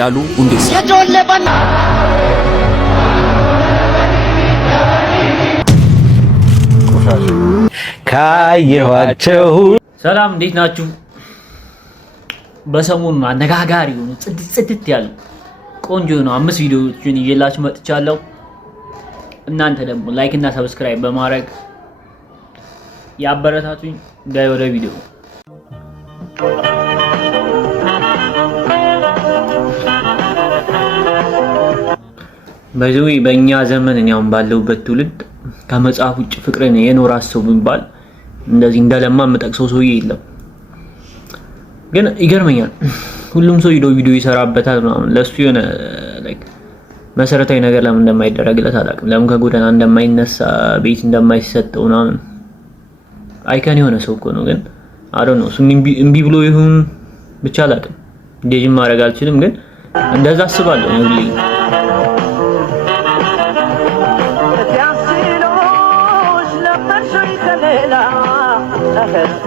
ሃጫሉ ሁንዴሳ ካየኋቸው ሰላም እንዴት ናችሁ? በሰሞኑ አነጋጋሪ ሆኖ ጽድት ያሉ ቆንጆ ነው 5 ቪዲዮዎችን ይዤላችሁ መጥቻለሁ። እናንተ ደግሞ ላይክ እና ሰብስክራይብ በማድረግ ያበረታቱኝ። ጋይ ወደ ቪዲዮ በዚህ በእኛ ዘመን እኛም ባለውበት ትውልድ ከመጽሐፍ ውጭ ፍቅርን የኖረ ሰው ቢባል እንደዚህ እንደለማ መጠቅሰው ሰውዬ የለም። ግን ይገርመኛል ሁሉም ሰው ቪዲዮ ይሰራበታል ምናምን ለሱ የሆነ ላይክ መሰረታዊ ነገር ለምን እንደማይደረግለት አላውቅም። ለምን ከጎዳና እንደማይነሳ ቤት እንደማይሰጠው ምናምን አይከን የሆነ ሰው እኮ ነው። ግን አይ ዶንት ኖ እሱም እምቢ ብሎ ይሁን ብቻ አላውቅም። እንደዚህ ማድረግ አልችልም። ግን እንደዛ አስባለሁ ነው ሁሌ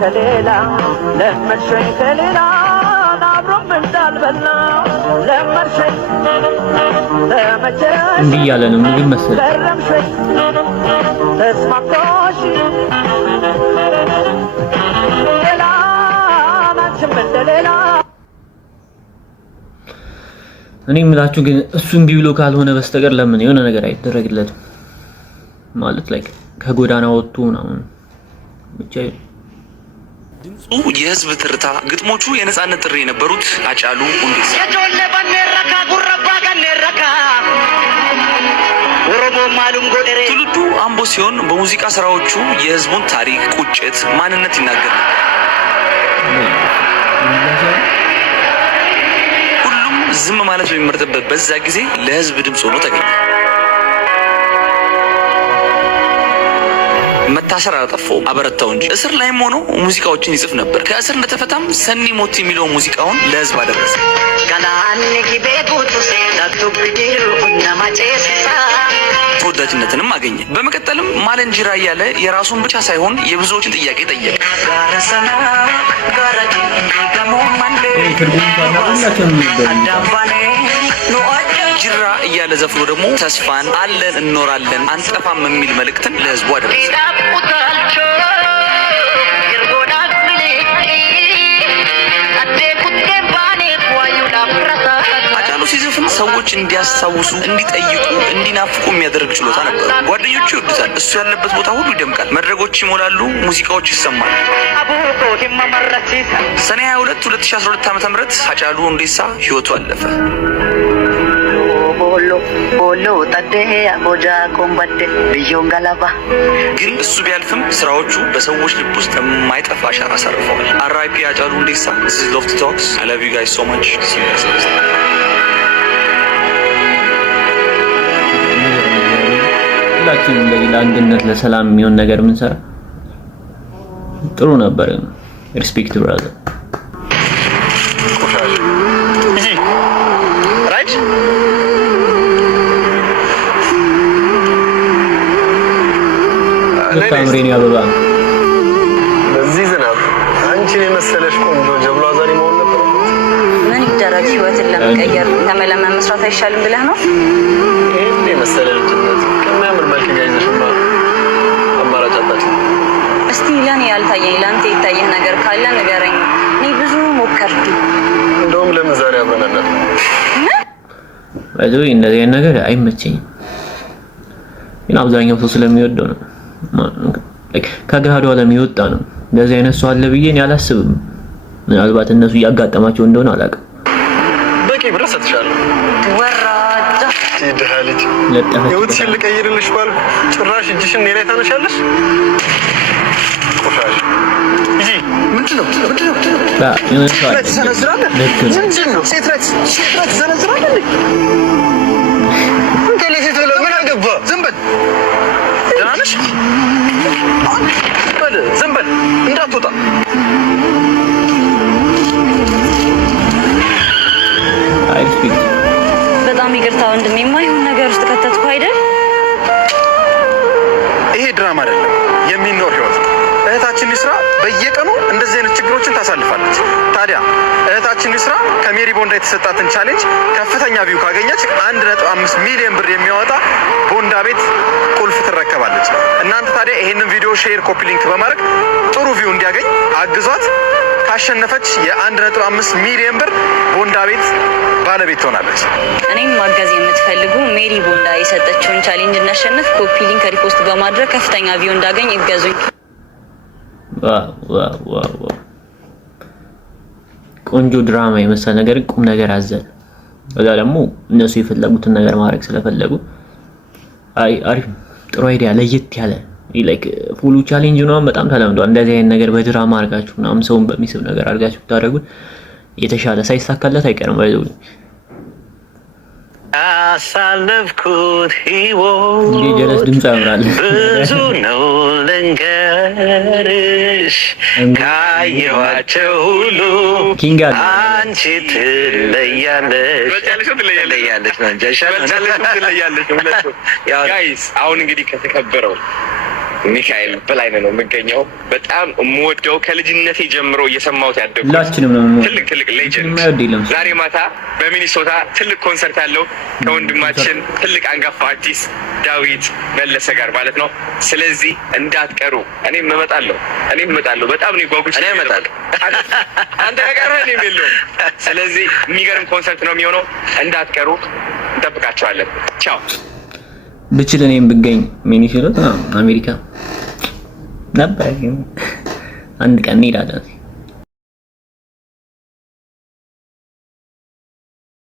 ከሌላ ለመሸኝ ከሌላ አብሮም እንዳልበላ ለመሸኝ ለመቸሽ እንዴ ያለ ነው ምግብ መሰለ ለረምሸኝ ተስማምቶሽ ሌላ ናችም እንደሌላ እኔ የምላችሁ ግን እሱም ቢብሎ ካልሆነ በስተቀር ለምን የሆነ ነገር አይደረግለትም ማለት ላይክ ከጎዳና ወጥቶ ነው ብቻ ድምፁ የህዝብ ትርታ ግጥሞቹ የነጻነት ጥሪ የነበሩት ሃጫሉ ሁንዴሳ ትውልዱ አምቦ ሲሆን በሙዚቃ ስራዎቹ የህዝቡን ታሪክ፣ ቁጭት፣ ማንነት ይናገራል። ሁሉም ዝም ማለት በሚመርጥበት በዛ ጊዜ ለህዝብ ድምፅ ሆኖ ተገኘ። መታሰር አጠፋው አበረታው እንጂ እስር ላይም ሆኖ ሙዚቃዎችን ይጽፍ ነበር። ከእስር እንደተፈታም ሰኒ ሞት የሚለው ሙዚቃውን ለህዝብ አደረሰ። ተወዳጅነትንም አገኘ። በመቀጠልም ማለንጂራ እያለ የራሱን ብቻ ሳይሆን የብዙዎችን ጥያቄ ጠየቀ። ጅራ እያለ ዘፍኖ ደግሞ ተስፋን አለን እንኖራለን አንጠፋም የሚል መልእክትን ለህዝቡ አደረሰ። ሃጫሉ ሲዘፍን ሰዎች እንዲያስታውሱ፣ እንዲጠይቁ፣ እንዲናፍቁ የሚያደርግ ችሎታ ነበር። ጓደኞቹ ይወዱታል። እሱ ያለበት ቦታ ሁሉ ይደምቃል። መድረኮች ይሞላሉ፣ ሙዚቃዎች ይሰማሉ። ሰኔ 22 2012 ዓ.ም ሃጫሉ ሁንዴሳ ህይወቱ አለፈ። ግን እሱ ቢያልፍም ስራዎቹ በሰዎች ልብ ውስጥ የማይጠፋ አሻራ አሳርፈዋል። አር.አይ.ፒ ሃጫሉ ሁንዴሳ። This is Love to Talks. I love you guys so much. See you guys next time. ሁላችንም ለአንድነት ለሰላም የሚሆን ነገር ምን ሰራ ጥሩ ነበር። ሪስፔክት ብራዘር ራይት ታምሬን ያበባ በዚህ ዝናብ አንቺን የመሰለሽ ቆንጆ ጀብላ ዛሬ መሆን ነበር። ምን ይደረግ ህይወትን ለመቀየር ተመለመን መስራት አይሻልም ብለህ ነው? ይሄን የመሰለ ልጅነት ከሚያምር መልክ ጋር ይዘሽማ አማራጭ አጣች። እስቲ ለኔ ያልታየኝ ለአንተ የታየህ ነገር ካለ ንገረኝ። እኔ ብዙ ሞከርኩ። እንደውም ለምን ዛሬ አብረን ነን? ባይዘው እንደዚህ ነገር አይመቸኝም። ግን አብዛኛው ሰው ስለሚወደው ነው ከገሃዱ ዓለም ይወጣ ነው። እንደዚህ አይነት ሰው አለ ብዬ እኔ አላስብም። ምናልባት እነሱ ያጋጠማቸው እንደሆነ አላውቅም። በቂ ብር ሰጥቻለሁ። ወራዳ ይደሃ ልጅ ህይወትሽን ልቀይርልሽ ባልኩ ጭራሽ እጅሽን እኔ ላይ ታነሻለሽ። ቆሻሽ እጂ ምንድነው? ሴት ረት ዘነዝራለህ እንዴ? አንተ ለሴት ብለህ ምን አገባ? ዝም በል። ደህና ነሽ? ዝም በል እንዳትወጣ። በጣም ይቅርታ ወንድሜ፣ የማይሆን ነገር ውስጥ ከተትኩ አይደል? ይሄ ድራማ አይደለም፣ የሚኖር ህይወት ነው። እህታችን ይስራ በየቀኑ እንደዚህ አይነት ችግሮችን ታሳልፋለች። ታዲያ እህታችን ይስራ ከሜሪ ቦንዳ የተሰጣትን ቻሌንጅ ከፍተኛ ቪው ካገኘች 1.5 ሚሊዮን ብር የሚያወጣ ቦንዳ ቤት ቁልፍ ትረከባለች። እናንተ ታዲያ ይሄንን ቪዲዮ ሼር፣ ኮፒ ሊንክ በማድረግ ጥሩ ቪው እንዲያገኝ አግዟት። ካሸነፈች የ1.5 ሚሊዮን ብር ቦንዳ ቤት ባለቤት ትሆናለች። እኔም ማገዝ የምትፈልጉ ሜሪ ቦንዳ የሰጠችውን ቻሌንጅ እናሸንፍ፣ ኮፒ ሊንክ ሪፖስት በማድረግ ከፍተኛ ቪው እንዳገኝ ይገዙኝ። ዋው ቆንጆ ድራማ የመሰለ ነገር፣ ቁም ነገር አዘል። በዛ ደግሞ እነሱ የፈለጉትን ነገር ማድረግ ስለፈለጉ አሪፍ ጥሩ አይዲያ፣ ለየት ያለ ላይክ ፉሉ ቻሌንጅ ነው። በጣም ተለምዷል። እንደዚህ አይነት ነገር በድራማ አድርጋችሁ ምናምን ሰውን በሚስብ ነገር አድርጋችሁ ብታደርጉት የተሻለ ሳይሳካለት አይቀርም። ባይዘው አሳለፍኩት ህይወት እንዴ ጀለስ ድምጽ ያምራል። ብዙ ነው ልንገርሽ ካየኋቸው ሁሉ አንቺ ትለያለሽ ነው እንጂ ትለያለሽ። ጋይስ አሁን እንግዲህ ከተከበረው ሚካኤል በላይነህ ነው የምገኘው። በጣም የምወደው ከልጅነቴ ጀምሮ እየሰማሁት ያደግኩት ትልቅ ሌጀንድ ዛሬ ማታ በሚኒሶታ ትልቅ ኮንሰርት አለው ከወንድማችን ትልቅ አንጋፋ አርቲስት ዳዊት መለሰ ጋር ማለት ነው። ስለዚህ እንዳትቀሩ። እኔም እመጣለሁ። በጣም ነው ጓጉቼ እመጣለሁ። አንተ ከቀረህ እኔም የለውም። ስለዚህ የሚገርም ኮንሰርት ነው የሚሆነው። እንዳትቀሩ፣ እንጠብቃቸዋለን። ቻው። ብችል እኔም ብገኝ ሚኒሶታ አሜሪካ ነበር። አንድ ቀን እንሄዳለን።